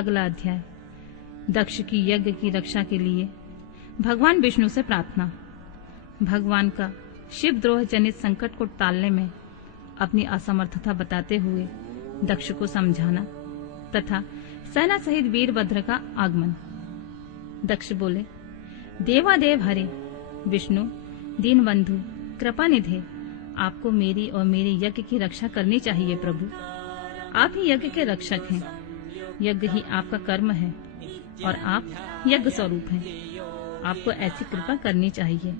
अगला अध्याय। दक्ष की यज्ञ की रक्षा के लिए भगवान विष्णु से प्रार्थना। भगवान का शिवद्रोह जनित संकट को टालने में अपनी असमर्थता बताते हुए दक्ष को समझाना तथा सेना सहित वीरभद्र का आगमन। दक्ष बोले, देवादेव हरे विष्णु दीनबंधु कृपानिधे, आपको मेरी और मेरे यज्ञ की रक्षा करनी चाहिए प्रभु। आप ही यज्ञ के रक्षक हैं, यज्ञ ही आपका कर्म है और आप यज्ञ स्वरूप हैं। आपको ऐसी कृपा करनी चाहिए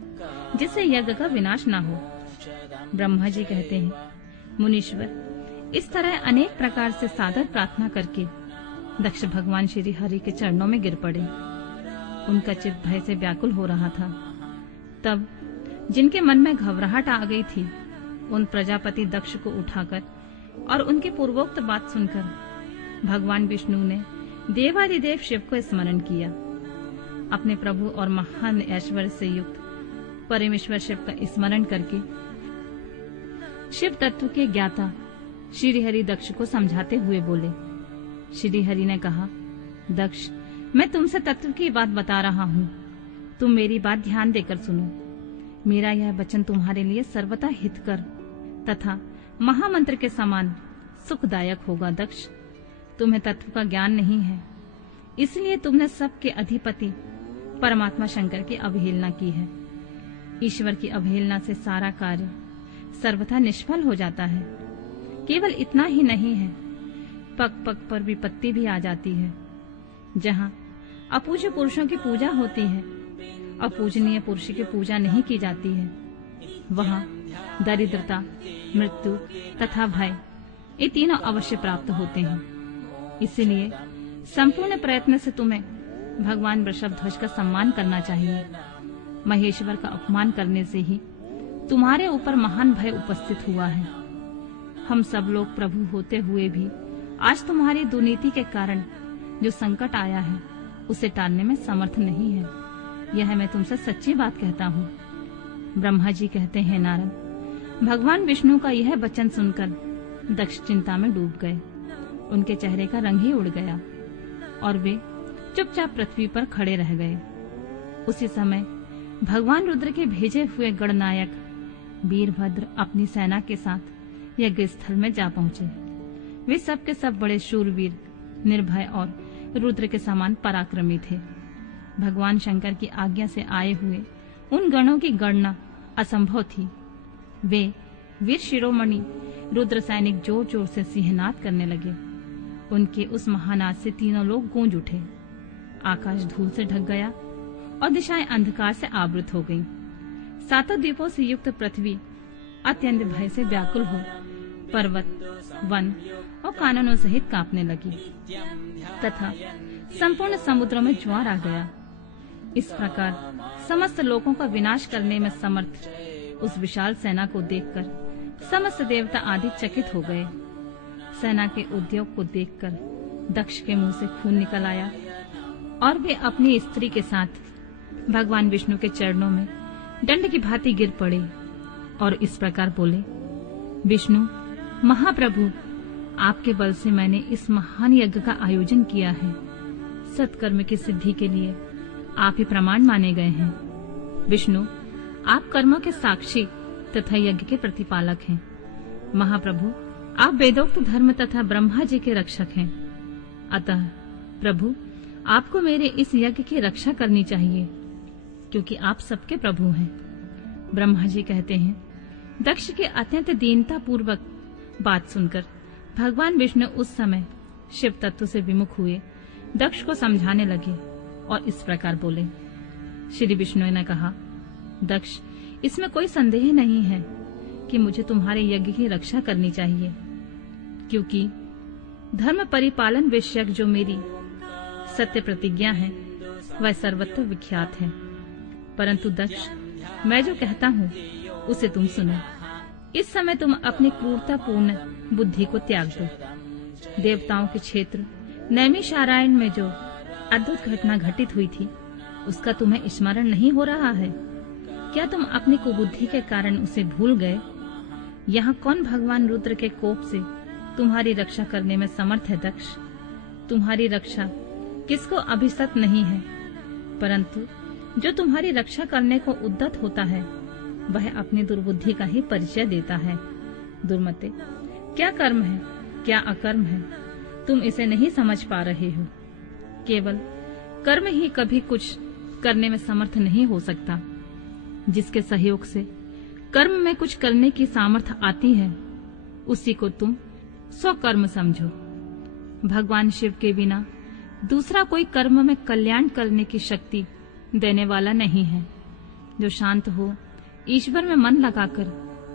जिससे यज्ञ का विनाश न हो। ब्रह्मा जी कहते हैं, मुनीश्वर, इस तरह अनेक प्रकार से सादर प्रार्थना करके दक्ष भगवान श्री हरि के चरणों में गिर पड़े। उनका चित्त भय से व्याकुल हो रहा था। तब जिनके मन में घबराहट आ गई थी, उन प्रजापति दक्ष को उठाकर और उनकी पूर्वोक्त बात सुनकर भगवान विष्णु ने देवादिदेव शिव को स्मरण किया। अपने प्रभु और महान ऐश्वर्य से युक्त परमेश्वर शिव का स्मरण करके शिव तत्व के ज्ञाता श्री हरि दक्ष को समझाते हुए बोले। श्री हरि ने कहा, दक्ष, मैं तुमसे तत्व की बात बता रहा हूँ, तुम मेरी बात ध्यान देकर सुनो। मेरा यह वचन तुम्हारे लिए सर्वथा हितकर तथा महामंत्र के समान सुखदायक होगा। दक्ष, तुम्हें तत्व का ज्ञान नहीं है, इसलिए तुमने सबके अधिपति परमात्मा शंकर की अवहेलना की है। ईश्वर की अवहेलना से सारा कार्य सर्वथा निष्फल हो जाता है। केवल इतना ही नहीं है, पग पग पर विपत्ति भी आ जाती है। जहाँ अपूज्य पुरुषों की पूजा होती है, अपूजनीय पुरुष की पूजा नहीं की जाती है, वहाँ दरिद्रता, मृत्यु तथा भय, ये तीनों अवश्य प्राप्त होते हैं। इसलिए संपूर्ण प्रयत्न से तुम्हें भगवान वृषभध्वज का सम्मान करना चाहिए। महेश्वर का अपमान करने से ही तुम्हारे ऊपर महान भय उपस्थित हुआ है। हम सब लोग प्रभु होते हुए भी आज तुम्हारी दुर्नीति के कारण जो संकट आया है, उसे टालने में समर्थ नहीं है। यह मैं तुमसे सच्ची बात कहता हूँ। ब्रह्मा जी कहते हैं, नारद, भगवान विष्णु का यह वचन सुनकर दक्ष चिंता में डूब गए। उनके चेहरे का रंग ही उड़ गया और वे चुपचाप पृथ्वी पर खड़े रह गए। उसी समय भगवान रुद्र के भेजे हुए गणनायक वीरभद्र अपनी सेना के साथ यज्ञ स्थल में जा पहुंचे। वे सब के सब बड़े शूरवीर, निर्भय और रुद्र के समान पराक्रमी थे। भगवान शंकर की आज्ञा से आए हुए उन गणों की गणना असंभव थी। वे वीर शिरोमणि रुद्र सैनिक जोर जोर से सिंहनाद करने लगे। उनके उस महानाद से तीनों लोग गूंज उठे। आकाश धूल से ढक गया और दिशाएं अंधकार से आवृत हो गईं। सातों द्वीपों से युक्त पृथ्वी अत्यंत भय से व्याकुल हो पर्वत, वन और काननों सहित कांपने लगी तथा संपूर्ण समुद्रों में ज्वार आ गया। इस प्रकार समस्त लोगों का विनाश करने में समर्थ उस विशाल सेना को देखकर समस्त देवता आदि चकित हो गए। सेना के उद्योग को देखकर दक्ष के मुंह से खून निकल आया और वे अपनी स्त्री के साथ भगवान विष्णु के चरणों में दंड की भांति गिर पड़े और इस प्रकार बोले, विष्णु महाप्रभु, आपके बल से मैंने इस महान यज्ञ का आयोजन किया है। सत्कर्म की सिद्धि के लिए आप ही प्रमाण माने गए हैं। विष्णु, आप कर्मों के साक्षी तथा यज्ञ के प्रतिपालक हैं। महाप्रभु, आप वेदोक्त धर्म तथा ब्रह्मा जी के रक्षक हैं। अतः प्रभु, आपको मेरे इस यज्ञ की रक्षा करनी चाहिए, क्योंकि आप सबके प्रभु हैं। ब्रह्मा जी कहते हैं, दक्ष के अत्यंत दीनता पूर्वक बात सुनकर भगवान विष्णु उस समय शिव तत्व से विमुख हुए दक्ष को समझाने लगे और इस प्रकार बोले। श्री विष्णु ने कहा, दक्ष, इसमें कोई संदेह नहीं है कि मुझे तुम्हारे यज्ञ की रक्षा करनी चाहिए, क्योंकि धर्म परिपालन विषयक जो मेरी सत्य प्रतिज्ञा है वह सर्वत्र विख्यात है। परंतु दक्ष, मैं जो कहता हूँ उसे तुम सुनो। इस समय तुम अपनी क्रूरतापूर्ण बुद्धि को त्याग दो। देवताओं के क्षेत्र नैमिषारण्य में जो अद्भुत घटना घटित हुई थी, उसका तुम्हें स्मरण नहीं हो रहा है? क्या तुम अपनी कुबुद्धि के कारण उसे भूल गए? यहाँ कौन भगवान रुद्र के कोप से तुम्हारी रक्षा करने में समर्थ है? दक्ष, तुम्हारी रक्षा किसको अभिशप्त नहीं है, परंतु जो तुम्हारी रक्षा करने को उद्यत होता है वह अपनी दुर्बुद्धि का ही परिचय देता है। दुर्मते, क्या कर्म है, क्या अकर्म है, तुम इसे नहीं समझ पा रहे हो। केवल कर्म ही कभी कुछ करने में समर्थ नहीं हो सकता। जिसके सहयोग से कर्म में कुछ करने की सामर्थ्य आती है, उसी को तुम स्वकर्म समझो। भगवान शिव के बिना दूसरा कोई कर्म में कल्याण करने की शक्ति देने वाला नहीं है। जो शांत हो, ईश्वर में मन लगाकर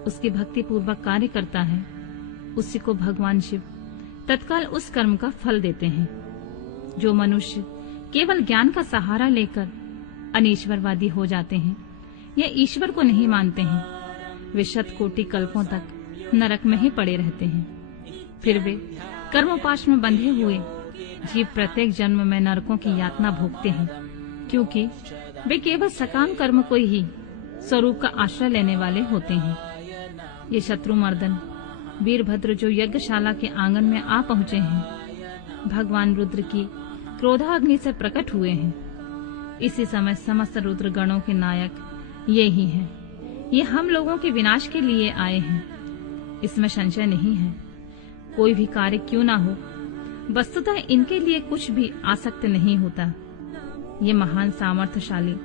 उसकी भक्ति पूर्वक कार्य करता है, उसी को भगवान शिव तत्काल उस कर्म का फल देते हैं। जो मनुष्य केवल ज्ञान का सहारा लेकर अनीश्वरवादी हो जाते हैं या ईश्वर को नहीं मानते हैं, वे शतकोटि कल्पों तक नरक में ही पड़े रहते हैं। फिर वे कर्मोपाश में बंधे हुए जीव प्रत्येक जन्म में नरकों की यातना भोगते हैं, क्योंकि वे केवल सकाम कर्म को ही स्वरूप का आश्रय लेने वाले होते हैं। ये शत्रुमर्दन वीरभद्र जो यज्ञशाला के आंगन में आ पहुंचे हैं, भगवान रुद्र की क्रोधाग्नि से प्रकट हुए हैं। इसी समय समस्त रुद्र गणों के नायक ये ही हैं। ये हम लोगों के विनाश के लिए आए हैं, इसमें संशय नहीं है। कोई भी कार्य क्यों ना हो, वस्तुतः इनके लिए कुछ भी आसक्त नहीं होता। ये महान सामर्थ्यशाली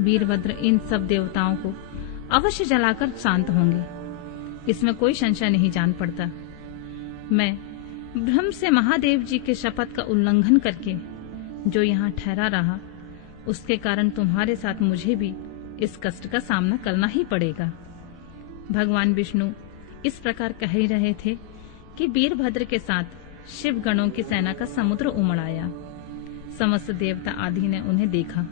वीरभद्र इन सब देवताओं को अवश्य जलाकर शांत होंगे, इसमें कोई संशय नहीं जान पड़ता। मैं भ्रम से महादेव जी के शपथ का उल्लंघन करके जो यहाँ ठहरा रहा, उसके कारण तुम्हारे साथ मुझे भी इस कष्ट का सामना करना ही पड़ेगा। भगवान विष्णु इस प्रकार कह ही रहे थे कि वीरभद्र के साथ शिव गणों की सेना का समुद्र उमड़ आया। समस्त देवता आदि ने उन्हें देखा।